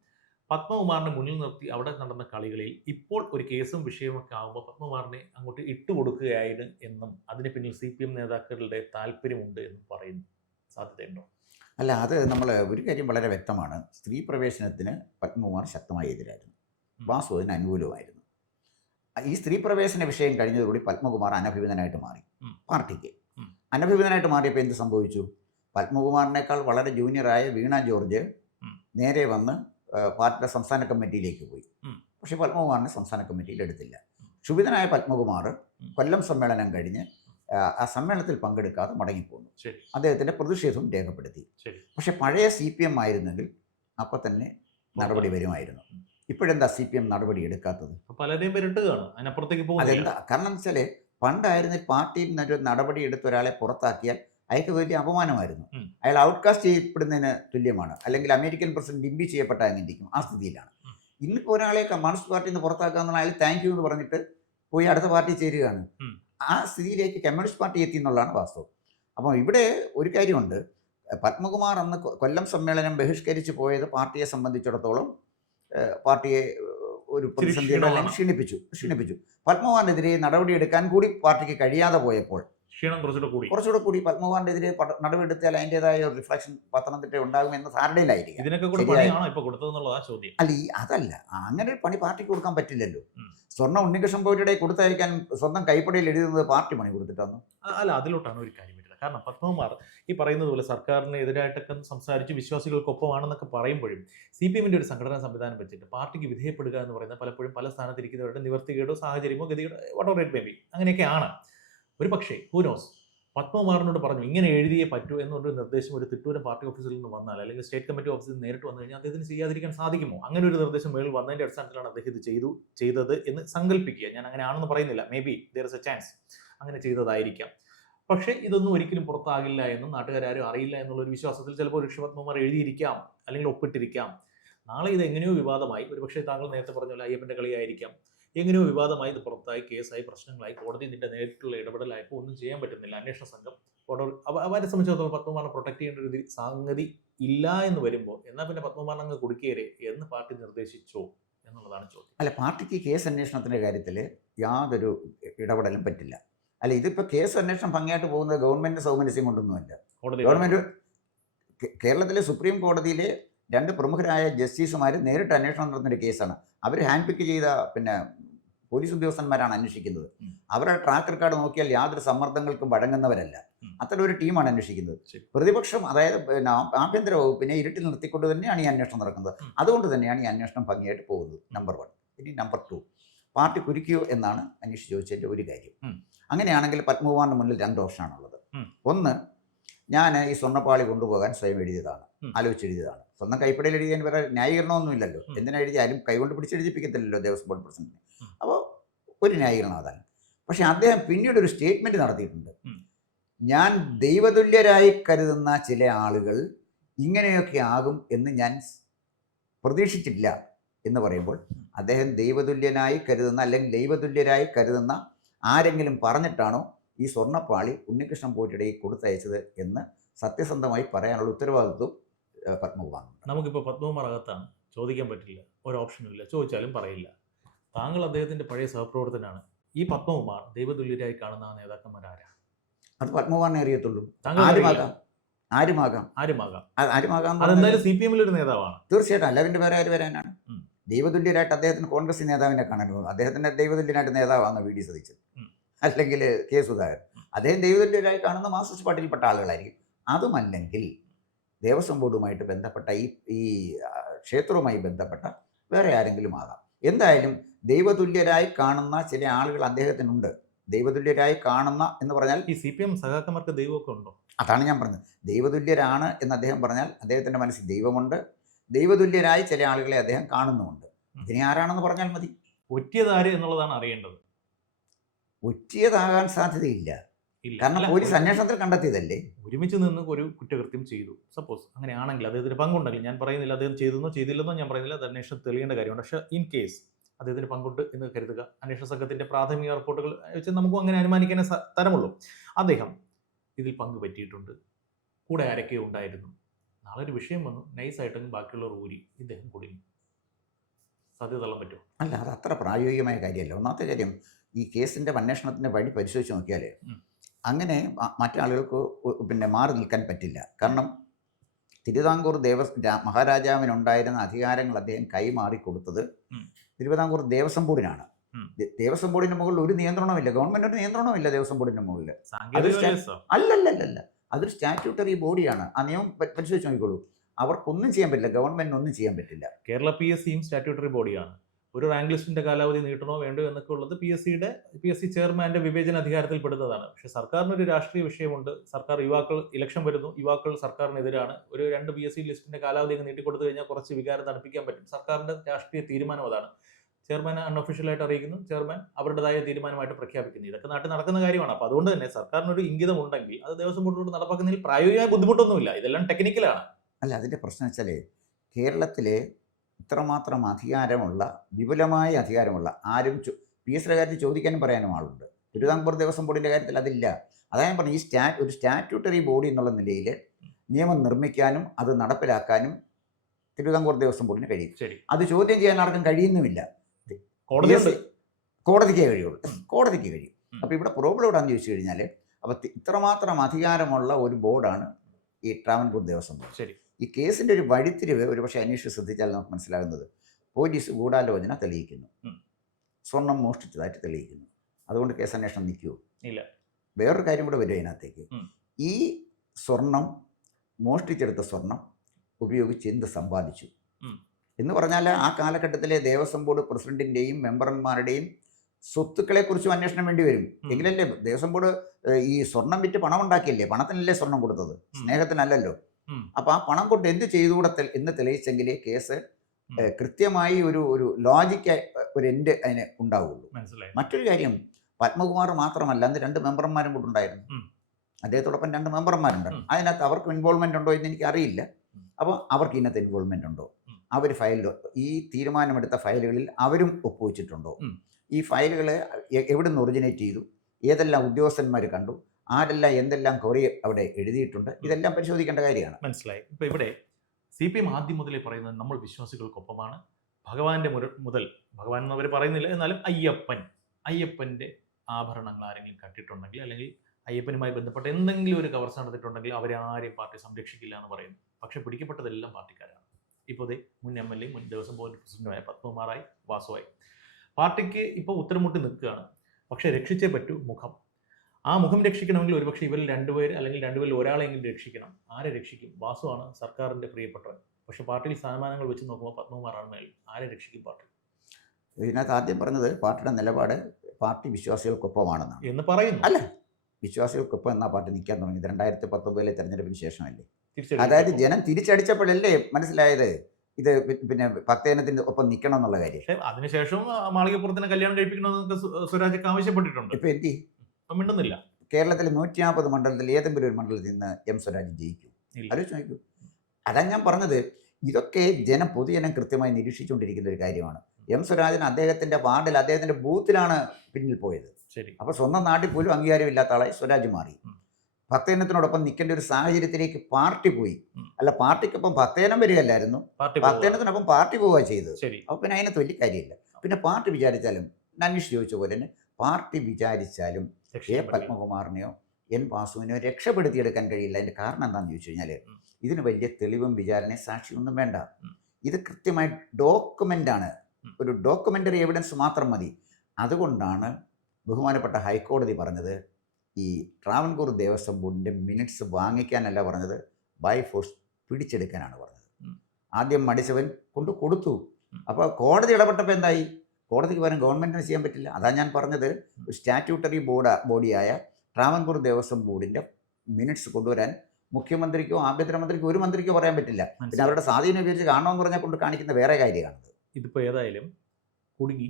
പത്മകുമാറിനെ മുന്നിൽ നിർത്തി അവിടെ നടന്ന കളികളിൽ ഇപ്പോൾ ഒരു കേസും വിഷയമൊക്കെ ആകുമ്പോൾ പത്മകുമാറിനെ അങ്ങോട്ട് ഇട്ടുകൊടുക്കുകയായിരുന്നു എന്നും അതിന് പിന്നിൽ CPM നേതാക്കളുടെ താല്പര്യമുണ്ട് എന്നും പറയുന്നു. സാധ്യതയുണ്ടോ? അല്ല, അത് നമ്മൾ ഒരു കാര്യം വളരെ വ്യക്തമാണ്. സ്ത്രീ പ്രവേശനത്തിന് പത്മകുമാർ ശക്തമായി എതിരായിരുന്നു. വാസു അതിന് അനുകൂലമായിരുന്നു. ഈ സ്ത്രീ പ്രവേശന വിഷയം കഴിഞ്ഞതോടുകൂടി പത്മകുമാർ അനഭിമിതനായിട്ട് മാറി. പാർട്ടിക്ക് അനഭിമിതനായിട്ട് മാറിയപ്പോൾ എന്ത് സംഭവിച്ചു? പത്മകുമാറിനേക്കാൾ വളരെ ജൂനിയറായ വീണ ജോർജ് നേരെ വന്ന് പാർട്ടിയുടെ സംസ്ഥാന കമ്മിറ്റിയിലേക്ക് പോയി. പക്ഷേ പത്മകുമാറിനെ സംസ്ഥാന കമ്മിറ്റിയിൽ എടുത്തില്ല. ക്ഷുഭിതനായ പത്മകുമാർ കൊല്ലം സമ്മേളനം കഴിഞ്ഞ് ആ സമ്മേളനത്തിൽ പങ്കെടുക്കാതെ മടങ്ങിപ്പോന്നു. അദ്ദേഹത്തിൻ്റെ പ്രതിഷേധവും രേഖപ്പെടുത്തി. പക്ഷെ പഴയ CPM ആയിരുന്നെങ്കിൽ അപ്പം തന്നെ നടപടി വരുമായിരുന്നു. ഇപ്പോഴെന്താ CPM നടപടി എടുക്കാത്തത്? അതെന്താ കാരണം എന്ന് വെച്ചാൽ, പണ്ടായിരുന്ന പാർട്ടിയിൽ നിന്നൊരു നടപടി എടുത്ത ഒരാളെ പുറത്താക്കിയാൽ അയാൾക്ക് വലിയ അപമാനമായിരുന്നു. അയാൾ ഔട്ട്കാസ്റ്റ് ചെയ്യപ്പെടുന്നതിന് തുല്യമാണ്. അല്ലെങ്കിൽ അമേരിക്കൻ പ്രസിഡന്റ് ഇംപീച്ച് ചെയ്യപ്പെട്ട അങ്ങനെയിരിക്കും. ആ സ്ഥിതിയിലാണ് ഇന്നിപ്പോൾ ഒരാളെ കമ്മ്യൂണിസ്റ്റ് പാർട്ടിയിൽ നിന്ന് പുറത്താക്കുക എന്നുള്ള അയാൾ താങ്ക് യു എന്ന് പറഞ്ഞിട്ട് പോയി അടുത്ത പാർട്ടി ചേരുകയാണ്. ആ സ്ഥിതിയിലേക്ക് കമ്മ്യൂണിസ്റ്റ് പാർട്ടി എത്തി എന്നുള്ളതാണ് വാസ്തവം. അപ്പോൾ ഇവിടെ ഒരു കാര്യമുണ്ട്. പത്മകുമാർ അന്ന് കൊല്ലം സമ്മേളനം ബഹിഷ്കരിച്ച് പോയത് പാർട്ടിയെ സംബന്ധിച്ചിടത്തോളം പാർട്ടിയെ ഒരു പ്രതിസന്ധിയുടെ ക്ഷീണിപ്പിച്ചു. പത്മകുമാറിനെതിരെ നടപടിയെടുക്കാൻ കൂടി പാർട്ടിക്ക് കഴിയാതെ പോയപ്പോൾ കുറച്ചുകൂടെ കൂടി പത്മകുമാറിനെതിരെ നടപടിയെടുത്താൽ അതിൻ്റെതായ ഒരു റിഫ്ലക്ഷൻ പത്തനംതിട്ട ഉണ്ടാകുമെന്ന ധാരണയിലായിരിക്കും. അല്ല, അതല്ല, അങ്ങനെ ഒരു പണി പാർട്ടിക്ക് കൊടുക്കാൻ പറ്റില്ലല്ലോ. സ്വർണ്ണ ഉണ്ണികൃഷ്ണൻ പോറ്റിയുടെ കൊടുത്തയക്കാൻ സ്വന്തം കൈപ്പടയിൽ എഴുതുന്നത് പാർട്ടി പണി കൊടുത്തിട്ടാണ്. അല്ല, അതിലോട്ടാണ് ഒരു കാര്യം വരുന്നത്. കാരണം പത്മകുമാർ ഈ പറയുന്നത് പോലെ സർക്കാരിന് എതിരായിട്ടൊക്കെ സംസാരിച്ച് വിശ്വാസികൾക്കൊപ്പമാണെന്നൊക്കെ പറയുമ്പോഴും CPM-ന്റെ ഒരു സംഘടനാ സംവിധാനം വെച്ചിട്ട് പാർട്ടിക്ക് വിധേയപ്പെടുക എന്ന് പറയുന്നത് പലപ്പോഴും പല സ്ഥാനത്തിരിക്കുന്നവരുടെ നിവർത്തികേടോ സാഹചര്യമോ ഗതികേടോ whatever it may be അങ്ങനെയൊക്കെയാണ്. ഒരു പക്ഷേ ഹൂനോസ് പത്മകുമാറിനോട് പറഞ്ഞു ഇങ്ങനെ എഴുതിയേ പറ്റൂ എന്നൊരു നിർദ്ദേശം ഒരു തിട്ടൂരം പാർട്ടി ഓഫീസിൽ നിന്ന് വന്നാൽ അല്ലെങ്കിൽ സ്റ്റേറ്റ് കമ്മിറ്റി ഓഫീസിൽ നിന്ന് നേരിട്ട് വന്നു കഴിഞ്ഞാൽ അദ്ദേഹത്തിന് ചെയ്യാതിരിക്കാൻ സാധിക്കുമോ? അങ്ങനെ ഒരു നിർദ്ദേശം മേളിൽ വന്നതിന്റെ അടിസ്ഥാനത്തിലാണ് അദ്ദേഹം ഇത് ചെയ്തത് എന്ന് സങ്കല്പിക്കുക. ഞാൻ അങ്ങനെ ആണെന്ന് പറയുന്നില്ല, may be there is A chance അങ്ങനെ ചെയ്തതായിരിക്കാം. പക്ഷേ ഇതൊന്നും ഒരിക്കലും പുറത്താകില്ല എന്നും നാട്ടുകാരും അറിയില്ല എന്നുള്ളൊരു വിശ്വാസത്തിൽ ചിലപ്പോൾ ഒരു പത്മകുമാർ എഴുതിയിരിക്കാം അല്ലെങ്കിൽ ഒപ്പിട്ടിരിക്കാം. നാളെ ഇത് എങ്ങനെയോ വിവാദമായി, ഒരുപക്ഷെ താങ്കൾ നേരത്തെ പറഞ്ഞ പോലെ അയ്യപ്പന്റെ കളിയായിരിക്കാം, എങ്ങനെയോ വിവാദമായി ഇത് പുറത്തായി, കേസായി, പ്രശ്നങ്ങളായി, കോടതി ഇതിന്റെ നേരിട്ടുള്ള ഇടപെടലായപ്പോൾ ഒന്നും ചെയ്യാൻ പറ്റുന്നില്ല. അന്വേഷണ സംഘം അവരെ സംബന്ധിച്ചിടത്തോളം പത്മകുമാറിനെ പ്രൊട്ടക്ട് ചെയ്യേണ്ട ഒരു സംഗതി ഇല്ല എന്ന് വരുമ്പോൾ എന്നാൽ പിന്നെ പത്മകുമാറിനെ അങ്ങ് കൊടുക്കേരെ എന്ന് പാർട്ടി നിർദ്ദേശിച്ചോ എന്നുള്ളതാണ് ചോദ്യം. അല്ല, പാർട്ടിക്ക് കേസ് അന്വേഷണത്തിൻ്റെ കാര്യത്തിൽ യാതൊരു ഇടപെടലും പറ്റില്ല. അല്ല, ഇതിപ്പോൾ കേസ് അന്വേഷണം ഭംഗിയായിട്ട് പോകുന്നത് ഗവൺമെൻറ് സൗമനസ്യം കൊണ്ടൊന്നുമല്ല. ഗവൺമെൻറ് കേരളത്തിലെ സുപ്രീം കോടതിയിലെ 2 പ്രമുഖരായ ജസ്റ്റിസുമാർ നേരിട്ട് അന്വേഷണം നടത്തുന്നൊരു കേസാണ്. അവർ ഹാൻഡ് പിക്ക് ചെയ്ത പോലീസ് ഉദ്യോഗസ്ഥന്മാരാണ് അന്വേഷിക്കുന്നത്. അവരുടെ ട്രാക്ക് റെക്കോർഡ് നോക്കിയാൽ യാതൊരു സമ്മർദ്ദങ്ങൾക്കും വഴങ്ങുന്നവരല്ല. അത്തരം ഒരു ടീമാണ് അന്വേഷിക്കുന്നത്. പ്രതിപക്ഷം, അതായത് ആഭ്യന്തര വകുപ്പിനെ ഇരുട്ടിൽ നിർത്തിക്കൊണ്ട് തന്നെയാണ് ഈ അന്വേഷണം നടക്കുന്നത്. അതുകൊണ്ട് തന്നെയാണ് ഈ അന്വേഷണം ഭംഗിയായിട്ട് പോകുന്നത്. നമ്പർ 1. ഇനി നമ്പർ 2, പാർട്ടി കുരുക്കിയോ എന്നാണ് അന്വേഷിച്ച് ചോദിച്ചതിൻ്റെ ഒരു കാര്യം. അങ്ങനെയാണെങ്കിൽ പത്മകുമാറിന് മുന്നിൽ 2 ഓപ്ഷനാണുള്ളത്. ഒന്ന്, ഞാൻ ഈ സ്വർണ്ണപ്പാളി കൊണ്ടുപോകാൻ സ്വയം എഴുതിയതാണ്, ആലോചിച്ചെഴുതിയതാണ്. സ്വന്തം കൈപ്പടയിൽ എഴുതിയാൽ വേറെ ന്യായീകരണമൊന്നുമില്ലല്ലോ. എന്തിനാ എഴുതി? ആരും കൈകൊണ്ട് പിടിച്ചെഴുതിപ്പിക്കത്തില്ലല്ലോ ദേവസ്വം ബോർഡ് പ്രസിഡന്റിനെ. അപ്പോൾ ഒരു ന്യായീകരണം അതാണ്. പക്ഷെ അദ്ദേഹം പിന്നീട് ഒരു സ്റ്റേറ്റ്മെന്റ് നടത്തിയിട്ടുണ്ട്. ഞാൻ ദൈവതുല്യരായി കരുതുന്ന ചില ആളുകൾ ഇങ്ങനെയൊക്കെ ആകും എന്ന് ഞാൻ പ്രതീക്ഷിച്ചില്ല എന്ന് പറയുമ്പോൾ അദ്ദേഹം ദൈവതുല്യനായി കരുതുന്ന അല്ലെങ്കിൽ ദൈവതുല്യരായി കരുതുന്ന ആരെങ്കിലും പറഞ്ഞിട്ടാണോ ഈ സ്വർണ്ണപ്പാളി ഉണ്ണികൃഷ്ണൻ പോറ്റിയുടെ കൊടുത്തയച്ചത് എന്ന് സത്യസന്ധമായി പറയാനുള്ള ഉത്തരവാദിത്വം പത്മകുമാറുണ്ട്. നമുക്കിപ്പോൾ പത്മകുമാർ അകത്താണ്, ചോദിക്കാൻ പറ്റില്ല, ഒരു ഓപ്ഷനും ഇല്ല, ചോദിച്ചാലും പറയില്ല. താങ്കൾ അദ്ദേഹത്തിന്റെ പഴയ സഹപ്രവർത്തനാണ്. ഈ പത്മകുമാർ ദൈവതുല്യരായി കാണുന്ന ആ നേതാക്കന്മാരാരാ? അത് പത്മകുമാറിനെ അറിയത്തുള്ളൂ. താങ്കൾ ആരുമാകാം. അതെന്തായാലും CPM-ൽ ഒരു നേതാവാണ്. തീർച്ചയായിട്ടും. അല്ല, പിന്നെ വേറെ ആര് വരാനാണ്? ദൈവതുല്യരായിട്ട് അദ്ദേഹത്തിന് കോൺഗ്രസ് നേതാവിനെ കാണാൻ പോകും. അദ്ദേഹത്തിന്റെ ദൈവതുല്യനായിട്ട് നേതാവാണ് VD സതീശൻ അല്ലെങ്കിൽ K സുധാകരൻ. അദ്ദേഹം ദൈവതുല്യരായി കാണുന്ന മാർക്സിസ്റ്റ് പാർട്ടിയിൽപ്പെട്ട ആളുകളായിരിക്കും. അതുമല്ലെങ്കിൽ ദേവസ്വം ബോർഡുമായിട്ട് ബന്ധപ്പെട്ട ഈ ക്ഷേത്രവുമായി ബന്ധപ്പെട്ട വേറെ ആരെങ്കിലും ആകാം. എന്തായാലും ദൈവതുല്യരായി കാണുന്ന ചില ആളുകൾ അദ്ദേഹത്തിനുണ്ട്. ദൈവതുല്യരായി കാണുന്ന എന്ന് പറഞ്ഞാൽ ഈ CPM സഖാക്കന്മാർക്ക് ദൈവമൊക്കെ ഉണ്ടോ? അതാണ് ഞാൻ പറഞ്ഞത്. ദൈവതുല്യരാണ് എന്ന് അദ്ദേഹം പറഞ്ഞാൽ അദ്ദേഹത്തിൻ്റെ മനസ്സിൽ ദൈവമുണ്ട്. ദൈവതുല്യരായി ചില ആളുകളെ അദ്ദേഹം കാണുന്നുമുണ്ട്. ഇതിനെ ആരാണെന്ന് പറഞ്ഞാൽ മതി. ഒറ്റിയതാര് എന്നുള്ളതാണ് അറിയേണ്ടത്. ഒറ്റിയതാകാൻ സാധ്യതയില്ല. കാരണം പോലീസ് അന്വേഷണത്തിൽ കണ്ടെത്തിയതല്ലേ. ഒരുമിച്ച് നിന്ന് ഒരു കുറ്റകൃത്യം ചെയ്തു, സപ്പോസ് അങ്ങനെയാണെങ്കിൽ അദ്ദേഹത്തിന് പങ്കുണ്ടെങ്കിൽ, ഞാൻ പറയുന്നില്ല അദ്ദേഹം ചെയ്തെന്നോ ചെയ്തില്ലെന്നോ ഞാൻ പറയുന്നില്ല, അത് അന്വേഷണം തെളിയേണ്ട കാര്യമാണ്. പക്ഷേ ഇൻ കേസ് അദ്ദേഹത്തിന് പങ്കുണ്ട് എന്ന് കരുതുക, അന്വേഷണ സംഘത്തിന്റെ പ്രാഥമിക റിപ്പോർട്ടുകൾ വെച്ച് നമുക്കും അങ്ങനെ അനുമാനിക്കാൻ തരമുള്ളൂ. അദ്ദേഹം ഇതിൽ പങ്ക് പറ്റിയിട്ടുണ്ട്, കൂടെ ആരൊക്കെ ഉണ്ടായിരുന്നു, നാളെ ഒരു വിഷയം വന്നു, നൈസായിട്ടെങ്കിൽ ബാക്കിയുള്ളവർ ഊരി ഇദ്ദേഹം കുടുങ്ങി, സാധ്യത തള്ളാൻ പറ്റുമോ? അല്ല, അത് അത്ര പ്രായോഗികമായ കാര്യമല്ല. ഒന്നാമത്തെ കാര്യം, ഈ കേസിൻ്റെ അന്വേഷണത്തിൻ്റെ വഴി പരിശോധിച്ച് നോക്കിയാൽ അങ്ങനെ മറ്റാളുകൾക്ക് മാറി നിൽക്കാൻ പറ്റില്ല. കാരണം തിരുവിതാംകൂർ മഹാരാജാവിനുണ്ടായിരുന്ന അധികാരങ്ങൾ അദ്ദേഹം കൈമാറി കൊടുത്തത് തിരുവിതാംകൂർ ദേവസ്വം ബോർഡിനാണ്. ദേവസ്വം ബോർഡിന് മുകളിൽ ഒരു നിയന്ത്രണമില്ല, ഗവൺമെന്റ് ഒരു നിയന്ത്രണമില്ല ദേവസ്വം ബോർഡിന് മുകളിൽ. അല്ലല്ലല്ല, അതൊരു സ്റ്റാറ്റ്യൂട്ടറി ബോഡിയാണ്. ആ നിയമം പരിശോധിച്ച് നോക്കിക്കോളൂ. അവർക്കൊന്നും ചെയ്യാൻ പറ്റില്ല, ഗവൺമെന്റിന് ഒന്നും ചെയ്യാൻ പറ്റില്ല. കേരള PSCയും സ്റ്റാറ്റ്യൂട്ടറി ബോഡിയാണ്. ഒരു റാങ്ക് ലിസ്റ്റിന്റെ കാലാവധി നീട്ടണോ വേണ്ടോ എന്നൊക്കെ ഉള്ളത് PSC ചെയർമാന്റെ വിവേചന അധികാരത്തിൽ പെടുന്നതാണ്. പക്ഷേ സർക്കാരിനൊരു രാഷ്ട്രീയ വിഷയമുണ്ട്. സർക്കാർ ഇലക്ഷൻ വരുന്നു, യുവാക്കൾ സർക്കാരിനെതിരാണ്. ഒരു 2 PSC ലിസ്റ്റിന്റെ കാലാവധി അങ്ങ് നീട്ടിക്കൊടുത്തു കഴിഞ്ഞാൽ കുറച്ച് വികാരം തണുപ്പിക്കാൻ പറ്റും. സർക്കാരിന്റെ രാഷ്ട്രീയ തീരുമാനം അതാണ്. ചെയർമാൻ അൺഒഫീഷ്യലായിട്ട് അറിയിക്കുന്നു, ചെയർമാൻ അവരുടേതായ തീരുമാനമായിട്ട് പ്രഖ്യാപിക്കുന്നു. ഇതൊക്കെ നാട്ടിൽ നടക്കുന്ന കാര്യമാണ്. അപ്പോൾ അതുകൊണ്ട് തന്നെ സർക്കാരിനൊരു ഇംഗിതം ഉണ്ടെങ്കിൽ അത് ദേവസ്വം ബോർഡിനോട് നടപ്പാക്കുന്നതിൽ പ്രായോഗികമായ ബുദ്ധിമുട്ടൊന്നുമില്ല. ഇതെല്ലാം ടെക്നിക്കലാണ്. അല്ല, അതിൻ്റെ പ്രശ്നം വെച്ചാൽ കേരളത്തിലെ ഇത്രമാത്രം അധികാരമുള്ള, വിപുലമായ അധികാരമുള്ള, ആരും PSയുടെ കാര്യത്തിൽ ചോദിക്കാനും പറയാനും ആളുണ്ട്. തിരുവിതാംകൂർ ദേവസ്വം ബോർഡിൻ്റെ കാര്യത്തിൽ അതില്ല. അതായത് ഞാൻ പറഞ്ഞു, ഒരു സ്റ്റാറ്റ്യൂട്ടറി ബോഡി എന്നുള്ള നിലയിൽ നിയമം നിർമ്മിക്കാനും അത് നടപ്പിലാക്കാനും തിരുവിതാംകൂർ ദേവസ്വം ബോർഡിന് കഴിയും. അത് ചോദ്യം ചെയ്യാൻ ആർക്കും കഴിയുന്നുമില്ല. കോടതിക്കേ കഴിയുള്ളൂ, കോടതിക്ക് കഴിയും. അപ്പോൾ ഇവിടെ പ്രോബ്ലം എവിടെയാണെന്ന് ചോദിച്ചു കഴിഞ്ഞാൽ, അപ്പോൾ ഇത്രമാത്രം അധികാരമുള്ള ഒരു ബോർഡാണ് ഈ ട്രാവൻകൂർ ദേവസ്വം ബോർഡ്. ഈ കേസിൻ്റെ ഒരു വഴിത്തിരിവ് ഒരുപക്ഷെ അന്വേഷിച്ച് ശ്രദ്ധിച്ചാൽ നമുക്ക് മനസ്സിലാകുന്നത്, പോലീസ് ഗൂഢാലോചന തെളിയിക്കുന്നു, സ്വർണം മോഷ്ടിച്ചതായിട്ട് തെളിയിക്കുന്നു. അതുകൊണ്ട് കേസ് അന്വേഷണം നിൽക്കുമോ? ഇല്ല. വേറൊരു കാര്യം കൂടെ വരും അതിനകത്തേക്ക്. ഈ സ്വർണം, മോഷ്ടിച്ചെടുത്ത സ്വർണം ഉപയോഗിച്ച് എന്ത് സമ്പാദിച്ചു എന്ന് പറഞ്ഞാൽ ആ കാലഘട്ടത്തിലെ ദേവസ്വം ബോർഡ് പ്രസിഡന്റിൻ്റെയും മെമ്പർമാരുടെയും സ്വത്തുക്കളെക്കുറിച്ചും അന്വേഷണം വേണ്ടി വരും. എങ്കിലല്ലേ ദേവസ്വം ബോർഡ് ഈ സ്വർണം വിറ്റ് പണം ഉണ്ടാക്കിയല്ലേ, പണത്തിനല്ലേ സ്വർണം കൊടുത്തത്, സ്നേഹത്തിനല്ലല്ലോ. അപ്പോൾ ആ പണം കൊണ്ട് എന്ത് ചെയ്തുകൂടെ എന്ന് തെളിയിച്ചെങ്കിലേ കേസ് കൃത്യമായി ഒരു ലോജിക്ക് ഒരു എൻഡ് അതിന് ഉണ്ടാവുള്ളൂ. മറ്റൊരു കാര്യം, പത്മകുമാർ മാത്രമല്ല, അന്ന് 2 മെമ്പർമാരും കൂടെ ഉണ്ടായിരുന്നു. അദ്ദേഹത്തോടൊപ്പം 2 മെമ്പർമാരുണ്ട്. അതിനകത്ത് അവർക്ക് ഇൻവോൾവ്മെന്റ് ഉണ്ടോ എന്ന് എനിക്ക് അറിയില്ല. അപ്പോൾ അവർക്ക് ഇതിനകത്ത് ഇൻവോൾവ്മെന്റ് ഉണ്ടോ, അവർ ഫയലിൽ ഈ തീരുമാനമെടുത്ത ഫയലുകളിൽ അവരും ഒപ്പുവെച്ചിട്ടുണ്ടോ, ഈ ഫയലുകൾ എവിടെ നിന്ന് ഒറിജിനേറ്റ് ചെയ്തു, ഏതെല്ലാം ഉദ്യോഗസ്ഥന്മാർ കണ്ടു, ആരെല്ലാം എന്തെല്ലാം ക്വറി അവിടെ എഴുതിയിട്ടുണ്ട്, ഇതെല്ലാം പരിശോധിക്കേണ്ട കാര്യമാണ്. മനസ്സിലായി. ഇപ്പോൾ ഇവിടെ CPM ആദ്യം മുതലേ പറയുന്നത് നമ്മൾ വിശ്വാസികൾക്കൊപ്പമാണ്. ഭഗവാന്റെ മുതൽ, ഭഗവാൻ എന്നവർ പറയുന്നില്ല, എന്നാലും അയ്യപ്പൻ്റെ ആഭരണങ്ങൾ ആരെങ്കിലും കട്ടിട്ടുണ്ടെങ്കിൽ, അല്ലെങ്കിൽ അയ്യപ്പനുമായി ബന്ധപ്പെട്ട എന്തെങ്കിലും ഒരു കവർച്ച നടത്തിയിട്ടുണ്ടെങ്കിൽ അവരെ ആരെയും പാർട്ടി സംരക്ഷിക്കില്ല എന്ന് പറയുന്നു. പക്ഷെ പിടിക്കപ്പെട്ടതെല്ലാം പാർട്ടിക്കാരാണ്. ഇപ്പോൾ മുൻ MLA, മുൻ ദേവസ്വം ബോർഡ് പ്രസിഡന്റുമായ പത്മകുമാറായി, വാസുവായി പാർട്ടിക്ക് ഇപ്പോൾ ഉത്തരമുട്ടി നിൽക്കുകയാണ്. പക്ഷെ രക്ഷിച്ചേ പറ്റൂ മുഖം. ആ മുഖം രക്ഷിക്കണമെങ്കിൽ ഒരുപക്ഷെ ഇവരിൽ 2 പേര് അല്ലെങ്കിൽ 2 പേരിൽ ഒരാളെങ്കിലും രക്ഷിക്കണം. ആരെ രക്ഷിക്കും? വാസുവാണ് സർക്കാരിന്റെ പ്രിയപ്പെട്ടവൻ. പക്ഷെ പാർട്ടിയിൽ സ്ഥാനമാനങ്ങൾ വെച്ച് നോക്കുമ്പോൾ പത്മകുമാറാണ് മേൽ. ആരെ രക്ഷിക്കും പാർട്ടി? ഇതിനകത്ത് ആദ്യം പറഞ്ഞത് പാർട്ടിയുടെ നിലപാട് പാർട്ടി വിശ്വാസികൾക്കൊപ്പമാണെന്നാണ് എന്ന് പറയുന്നു. അല്ല, വിശ്വാസികൾക്കൊപ്പം എന്നാ പാർട്ടി നിൽക്കാൻ തുടങ്ങിയത് 2019 തെരഞ്ഞെടുപ്പിന് ശേഷമല്ലേ. അതായത് ജനം തിരിച്ചടിച്ചപ്പോഴല്ലേ മനസ്സിലായത് ഇത് പിന്നെ ഭക്തജനത്തിന്റെ ഒപ്പം നിൽക്കണം എന്നുള്ള കാര്യം. അതിനുശേഷം മാളികപ്പുറത്തിന് കല്യാണം കഴിപ്പിക്കണമെന്നൊക്കെ സ്വരാജൊക്കെ ആവശ്യപ്പെട്ടിട്ടുണ്ട്. ഇപ്പൊ എന്തി മിണ്ടുന്നില്ല. കേരളത്തിൽ 150 മണ്ഡലത്തിൽ ഏതെങ്കിലും ഒരു മണ്ഡലത്തിൽ നിന്ന് M സ്വരാജ് ജയിക്കും? ആലോചിച്ച് നോക്കൂ. അതാ ഞാൻ പറഞ്ഞത്, ഇതൊക്കെ പൊതുജനം കൃത്യമായി നിരീക്ഷിച്ചുകൊണ്ടിരിക്കുന്ന ഒരു കാര്യമാണ്. M സ്വരാജന് അദ്ദേഹത്തിന്റെ വാർഡിൽ, അദ്ദേഹത്തിന്റെ ബൂത്തിലാണ് പിന്നിൽ പോയത്. അപ്പൊ സ്വന്തം നാട്ടിൽ പോലും അംഗീകാരമില്ലാത്ത ആളായി സ്വരാജ് മാറി. ഭക്തജനത്തിനോടൊപ്പം നിൽക്കേണ്ട ഒരു സാഹചര്യത്തിലേക്ക് പാർട്ടി പോയി. അല്ല, പാർട്ടിക്കൊപ്പം ഭക്തജനം വരികയല്ലായിരുന്നു, ഭക്തജനത്തിനൊപ്പം പാർട്ടി പോവുക ചെയ്തത്. അപ്പൊ പിന്നെ അതിനകത്ത് വലിയ കാര്യമില്ല. പിന്നെ പാർട്ടി വിചാരിച്ചാലും, നന്വിഷ് ചോദിച്ച പോലെ തന്നെ, പാർട്ടി വിചാരിച്ചാലും A പത്മകുമാറിനെയോ N വാസുവിനെയോ രക്ഷപ്പെടുത്തിയെടുക്കാൻ കഴിയില്ല. അതിന്റെ കാരണം എന്താണെന്ന് ചോദിച്ചു കഴിഞ്ഞാൽ, ഇതിന് വലിയ തെളിവും വിചാരണയും സാക്ഷിയൊന്നും വേണ്ട. ഇത് കൃത്യമായി ഡോക്യുമെന്റ് ആണ്, ഒരു ഡോക്യുമെന്ററി എവിഡൻസ് മാത്രം മതി. അതുകൊണ്ടാണ് ബഹുമാനപ്പെട്ട ഹൈക്കോടതി പറഞ്ഞത്, ഈ ട്രാവൻകൂർ ദേവസ്വം ബോർഡിന്റെ മിനിറ്റ്സ് വാങ്ങിക്കാനല്ല പറഞ്ഞത്, ബൈ ഫോഴ്സ് പിടിച്ചെടുക്കാനാണ് പറഞ്ഞത്. ആദ്യം മടിച്ചവൻ കൊണ്ട് കൊടുത്തു. അപ്പോൾ കോടതി ഇടപെട്ടപ്പോൾ എന്തായി? കോടതിക്ക് പകരം ഗവൺമെന്റിന് ചെയ്യാൻ പറ്റില്ല. അതാ ഞാൻ പറഞ്ഞത്, ഒരു സ്റ്റാറ്റ്യൂട്ടറി ബോഡിയായ ട്രാവൻകൂർ ദേവസ്വം ബോർഡിന്റെ മിനിറ്റ്സ് കൊണ്ടുവരാൻ മുഖ്യമന്ത്രിക്കോ ആഭ്യന്തരമന്ത്രിക്കോ ഒരു മന്ത്രിക്കോ പറയാൻ പറ്റില്ല. പിന്നെ അവരുടെ സ്വാധീനം ഉപയോഗിച്ച് കാണണമെന്ന് പറഞ്ഞാൽ കൊണ്ട് കാണിക്കുന്ന വേറെ കാര്യമാണത്. ഇതിപ്പോൾ ഏതായാലും കുടുങ്ങി,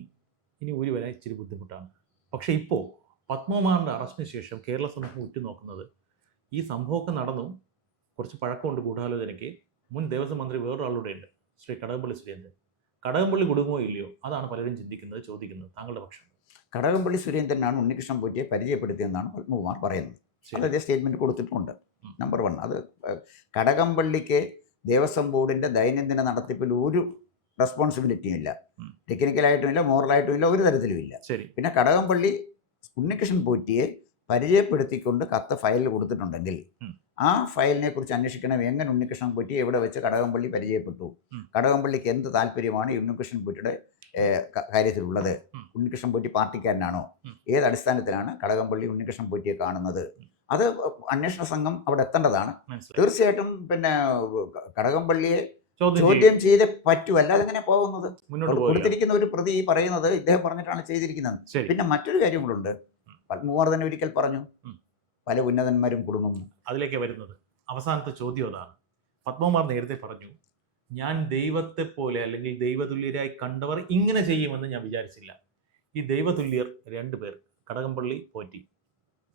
ഇനി ഒരു വരെ ഇച്ചിരി ബുദ്ധിമുട്ടാണ്. പക്ഷേ ഇപ്പോൾ പത്മകുമാറിൻ്റെ അറസ്റ്റിന് ശേഷം കേരള സമൂഹം ഉറ്റുനോക്കുന്നത്, ഈ സംഭവമൊക്കെ നടന്നു, കുറച്ച് പഴക്കമുണ്ട് ഗൂഢാലോചനയ്ക്ക്. മുൻ ദേവസ്വം മന്ത്രി വേറൊരാളുടെ ഉണ്ട്, ശ്രീ കടകംപള്ളി സുരേന്ദ്രൻ. കടകംപള്ളി കുടുങ്ങുമോ ഇല്ലയോ? അതാണ് പലരും ചിന്തിക്കുന്നത്, ചോദിക്കുന്നത്. താങ്കളുടെ പക്ഷം? കടകംപള്ളി സുരേന്ദ്രനാണ് ഉണ്ണികൃഷ്ണൻ പോറ്റിയെ പരിചയപ്പെടുത്തിയെന്നാണ് പത്മകുമാർ പറയുന്നത്. അതേ സ്റ്റേറ്റ്മെന്റ് കൊടുത്തിട്ടുണ്ട്. നമ്പർ 1, അത് കടകംപള്ളിക്ക് ദേവസ്വം ബോർഡിന്റെ ദൈനംദിന നടത്തിപ്പിൽ ഒരു റെസ്പോൺസിബിലിറ്റിയും ഇല്ല, ടെക്നിക്കലായിട്ടും ഇല്ല, മോറലായിട്ടും ഇല്ല, ഒരു തരത്തിലും ഇല്ല. പിന്നെ കടകംപള്ളി ഉണ്ണികൃഷ്ണൻ പോറ്റിയെ പരിചയപ്പെടുത്തിക്കൊണ്ട് കത്ത് ഫയലിൽ കൊടുത്തിട്ടുണ്ടെങ്കിൽ ആ ഫയലിനെ കുറിച്ച് അന്വേഷിക്കണം. എങ്ങനെ ഉണ്ണികൃഷ്ണൻ പോറ്റിയെ എവിടെ വെച്ച് കടകംപള്ളി പരിചയപ്പെട്ടു, കടകംപള്ളിക്ക് എന്ത് താല്പര്യമാണ് ഉണ്ണികൃഷ്ണൻ പോറ്റിയുടെ കാര്യത്തിലുള്ളത്, ഉണ്ണികൃഷ്ണൻ പോറ്റി പാർട്ടിക്കാരനാണോ, ഏത് അടിസ്ഥാനത്തിലാണ് കടകംപള്ളി ഉണ്ണികൃഷ്ണൻ പോറ്റിയെ കാണുന്നത്, അത് അന്വേഷണ സംഘം അവിടെ എത്തേണ്ടതാണ്. തീർച്ചയായിട്ടും പിന്നെ കടകംപള്ളിയെ ചോദ്യം ചെയ്തേ പറ്റൂ, അല്ലാതെ എങ്ങനെ പോകുന്നത്? കൊടുത്തിരിക്കുന്ന ഒരു പ്രതി പറയുന്നത് ഇദ്ദേഹം പറഞ്ഞിട്ടാണ് ചെയ്തിരിക്കുന്നത്. പിന്നെ മറ്റൊരു കാര്യം കൂടെ ഉണ്ട്. പത്മകുമാർ തന്നെ ഒരിക്കൽ പറഞ്ഞു, പല ഉന്നതന്മാരും കുടുങ്ങുന്നു. അതിലേക്ക് വരുന്നത് അവസാനത്തെ ചോദ്യം അതാണ്. പത്മകുമാർ നേരത്തെ പറഞ്ഞു, ഞാൻ ദൈവത്തെ പോലെ അല്ലെങ്കിൽ ദൈവതുല്യരായി കണ്ടവർ ഇങ്ങനെ ചെയ്യുമെന്ന് ഞാൻ വിചാരിച്ചില്ല. ഈ ദൈവതുല്യർ 2 പേർ, കടകംപള്ളി, പോറ്റി,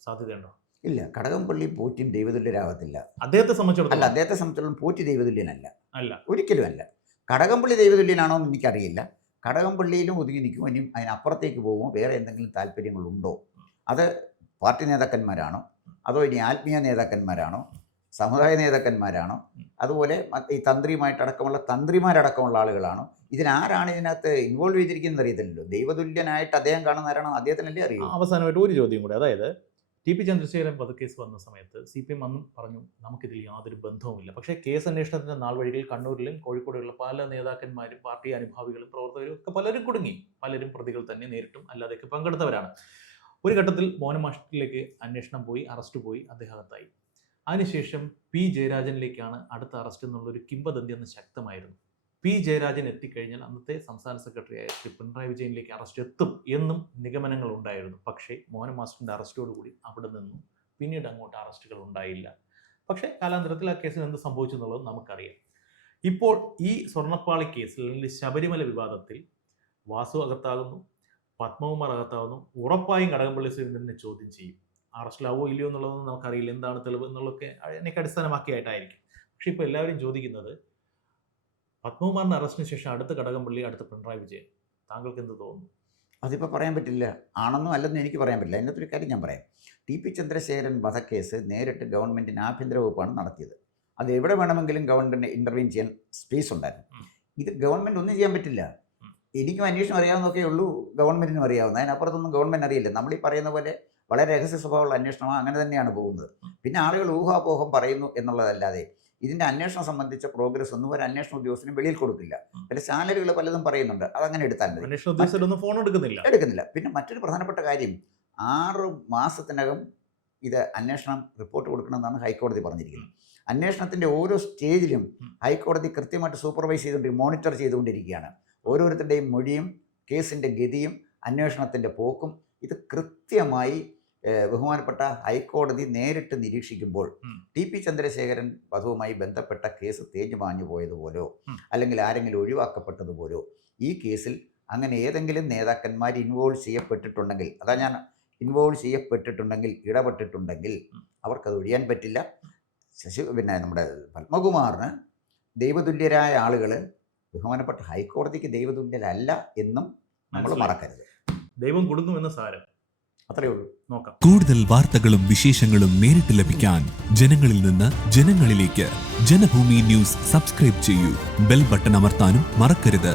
സാധ്യതയുണ്ടോ? ഇല്ല, കടകംപള്ളി പോറ്റിയും ദൈവതുല്യരാകത്തില്ല. അദ്ദേഹത്തെ സംബന്ധിച്ചിടത്തോളം അദ്ദേഹത്തെ സംബന്ധിച്ചിടത്തോളം പോറ്റി ദൈവതുല്യനല്ല, അല്ല, ഒരിക്കലും അല്ല. കടകംപള്ളി ദൈവതുല്യനാണോ എന്ന് എനിക്കറിയില്ല. കടകംപള്ളിയിലും ഒതുങ്ങി നിൽക്കുമോ, ഇനിയും അതിനപ്പുറത്തേക്ക് പോകുമോ, വേറെ എന്തെങ്കിലും താല്പര്യങ്ങളുണ്ടോ? അത് പാർട്ടി നേതാക്കന്മാരാണോ, അതോ ഇനി ആത്മീയ നേതാക്കന്മാരാണോ, സമുദായ നേതാക്കന്മാരാണോ, അതുപോലെ ഈ തന്ത്രിമാരടക്കമുള്ള ആളുകളാണോ? ഇതിനാരാണ് ഇതിനകത്ത് ഇൻവോൾവ് ചെയ്തിരിക്കുന്നത് അറിയത്തില്ലല്ലോ. ദൈവതുല്യനായിട്ട് അദ്ദേഹം കാണുന്ന ആരാണോ അദ്ദേഹത്തിനല്ലേ അറിയൂ. അവസാനമായിട്ട് ഒരു ചോദ്യം കൂടെ, അതായത് TP ചന്ദ്രശേഖരൻ വധക്കേസ് വന്ന സമയത്ത് CPM അന്നും പറഞ്ഞു നമുക്കിതിൽ യാതൊരു ബന്ധവുമില്ല. പക്ഷേ കേസ് അന്വേഷണത്തിന്റെ നാൾ വഴികളിൽ കണ്ണൂരിലും കോഴിക്കോടുള്ള പല നേതാക്കന്മാരും പാർട്ടി അനുഭാവികളും പ്രവർത്തകരും ഒക്കെ പലരും കുടുങ്ങി. പലരും പ്രതികൾ തന്നെ നേരിട്ടും അല്ലാതെയൊക്കെ പങ്കെടുത്തവരാണ്. ഒരു ഘട്ടത്തിൽ മോഹനമാഷ്ടിലേക്ക് അന്വേഷണം പോയി, അറസ്റ്റ് പോയി, അദ്ദേഹത്തായി. അതിനുശേഷം പി ജയരാജനിലേക്കാണ് അടുത്ത അറസ്റ്റ് എന്നുള്ളൊരു കിംവദന്തി അന്ന് ശക്തമായിരുന്നു. പി ജയരാജൻ എത്തിക്കഴിഞ്ഞാൽ അന്നത്തെ സംസ്ഥാന സെക്രട്ടറിയായ ശ്രീ പിണറായി വിജയനിലേക്ക് അറസ്റ്റ് എത്തും എന്നും നിഗമനങ്ങൾ ഉണ്ടായിരുന്നു. പക്ഷേ മോഹൻ മാസ്റ്ററിൻ്റെ അറസ്റ്റോടുകൂടി അവിടെ നിന്നും പിന്നീട് അങ്ങോട്ട് അറസ്റ്റുകൾ ഉണ്ടായില്ല. പക്ഷേ കാലാന്തരത്തിൽ ആ കേസിൽ എന്ത് സംഭവിച്ചു എന്നുള്ളത് നമുക്കറിയാം. ഇപ്പോൾ ഈ സ്വർണ്ണപ്പാളി കേസിൽ അല്ലെങ്കിൽ ശബരിമല വിവാദത്തിൽ വാസു അകത്താകുന്നു, പത്മകുമാർ അകത്താകുന്നു. ഉറപ്പായും കടകംപള്ളി സുരേന്ദ്രനെ ചോദ്യം ചെയ്യും. അറസ്റ്റിലാവോ ഇല്ലയോ എന്നുള്ളതൊന്നും നമുക്കറിയില്ല, എന്താണ് തെളിവ് എന്നുള്ളതൊക്കെ അതിനൊക്കെ അടിസ്ഥാനമാക്കിയായിട്ടായിരിക്കും. പക്ഷേ ഇപ്പോൾ എല്ലാവരും ചോദിക്കുന്നത് പത്മകുമാറിൻ്റെ അറസ്റ്റിന് ശേഷം അടുത്ത കടകംപള്ളി, അടുത്ത പിണറായി വിജയൻ. താങ്കൾക്ക് എന്ത് തോന്നുന്നു? അതിപ്പോൾ പറയാൻ പറ്റില്ല. ആണെന്നോ അല്ലെന്നോ എനിക്ക് പറയാൻ പറ്റില്ല. അതിനകത്തൊരു കാര്യം ഞാൻ പറയാം. ടി പി ചന്ദ്രശേഖരൻ വധക്കേസ് നേരിട്ട് ഗവൺമെൻറ്റിന് ആഭ്യന്തര വകുപ്പാണ് നടത്തിയത്. അത് എവിടെ വേണമെങ്കിലും ഗവൺമെൻറ്റിന് ഇൻ്റർവ്യൂൻ ചെയ്യാൻ സ്പേസ് ഉണ്ടായിരുന്നു. ഇത് ഗവൺമെൻറ് ഒന്നും ചെയ്യാൻ പറ്റില്ല. എനിക്കും അന്വേഷണം അറിയാവുന്നതൊക്കെ ഉള്ളൂ, ഗവൺമെൻറ്റിനും അറിയാവുന്ന. അതിനപ്പുറത്തൊന്നും ഗവൺമെൻറ് അറിയില്ല. നമ്മൾ ഈ പറയുന്ന പോലെ വളരെ രഹസ്യ സ്വഭാവമുള്ള അന്വേഷണം അങ്ങനെ തന്നെയാണ് പോകുന്നത്. പിന്നെ ആളുകൾ ഊഹാപോഹം പറയുന്നു എന്നുള്ളതല്ലാതെ ഇതിൻ്റെ അന്വേഷണം സംബന്ധിച്ച പ്രോഗ്രസ് ഒന്നും ഒരു അന്വേഷണ ഉദ്യോഗസ്ഥനും വെളിയിൽ കൊടുക്കില്ല. പിന്നെ ചാനലുകൾ പലതും പറയുന്നുണ്ട്, അതങ്ങനെ എടുത്താൽ മതി. അന്വേഷണ ഉദ്യോഗസ്ഥരൊന്നും ഫോൺ എടുക്കുന്നില്ല. പിന്നെ മറ്റൊരു പ്രധാനപ്പെട്ട കാര്യം, 6 മാസത്തിനകം ഇത് അന്വേഷണം റിപ്പോർട്ട് കൊടുക്കണമെന്നാണ് ഹൈക്കോടതി പറഞ്ഞിരിക്കുന്നത്. അന്വേഷണത്തിൻ്റെ ഓരോ സ്റ്റേജിലും ഹൈക്കോടതി കൃത്യമായിട്ട് സൂപ്പർവൈസ് ചെയ്തുകൊണ്ടിരിക്കും, മോണിറ്റർ ചെയ്തുകൊണ്ടിരിക്കുകയാണ്. ഓരോരുത്തരുടെയും മൊഴിയും കേസിൻ്റെ ഗതിയും അന്വേഷണത്തിൻ്റെ പോക്കും ഇത് കൃത്യമായി ബഹുമാനപ്പെട്ട ഹൈക്കോടതി നേരിട്ട് നിരീക്ഷിക്കുമ്പോൾ ടി പി ചന്ദ്രശേഖരൻ വധവുമായി ബന്ധപ്പെട്ട കേസ് തേഞ്ഞു മാഞ്ഞു പോയതുപോലോ അല്ലെങ്കിൽ ആരെങ്കിലും ഒഴിവാക്കപ്പെട്ടതുപോലോ ഈ കേസിൽ അങ്ങനെ ഏതെങ്കിലും നേതാക്കന്മാർ ഇൻവോൾവ് ചെയ്യപ്പെട്ടിട്ടുണ്ടെങ്കിൽ, അതാ ഞാൻ ഇൻവോൾവ് ചെയ്യപ്പെട്ടിട്ടുണ്ടെങ്കിൽ, ഇടപെട്ടിട്ടുണ്ടെങ്കിൽ അവർക്കത് ഒഴിയാൻ പറ്റില്ല. പിന്നെ നമ്മുടെ പത്മകുമാറിന് ദൈവതുല്യരായ ആളുകൾ ബഹുമാനപ്പെട്ട ഹൈക്കോടതിക്ക് ദൈവതുല്യരല്ല എന്നും നമ്മൾ മറക്കരുത്. ദൈവം കൊടുക്കുമെന്ന് സാരം. അത്രയേ ഉള്ളൂ. നോക്കാം. കൂടുതൽ വാർത്തകളും വിശേഷങ്ങളും നേരിട്ട് ലഭിക്കാൻ ജനങ്ങളിൽ നിന്ന് ജനങ്ങളിലേക്ക് ജനഭൂമി ന്യൂസ് സബ്സ്ക്രൈബ് ചെയ്യൂ. ബെൽ ബട്ടൺ അമർത്താനും മറക്കരുത്.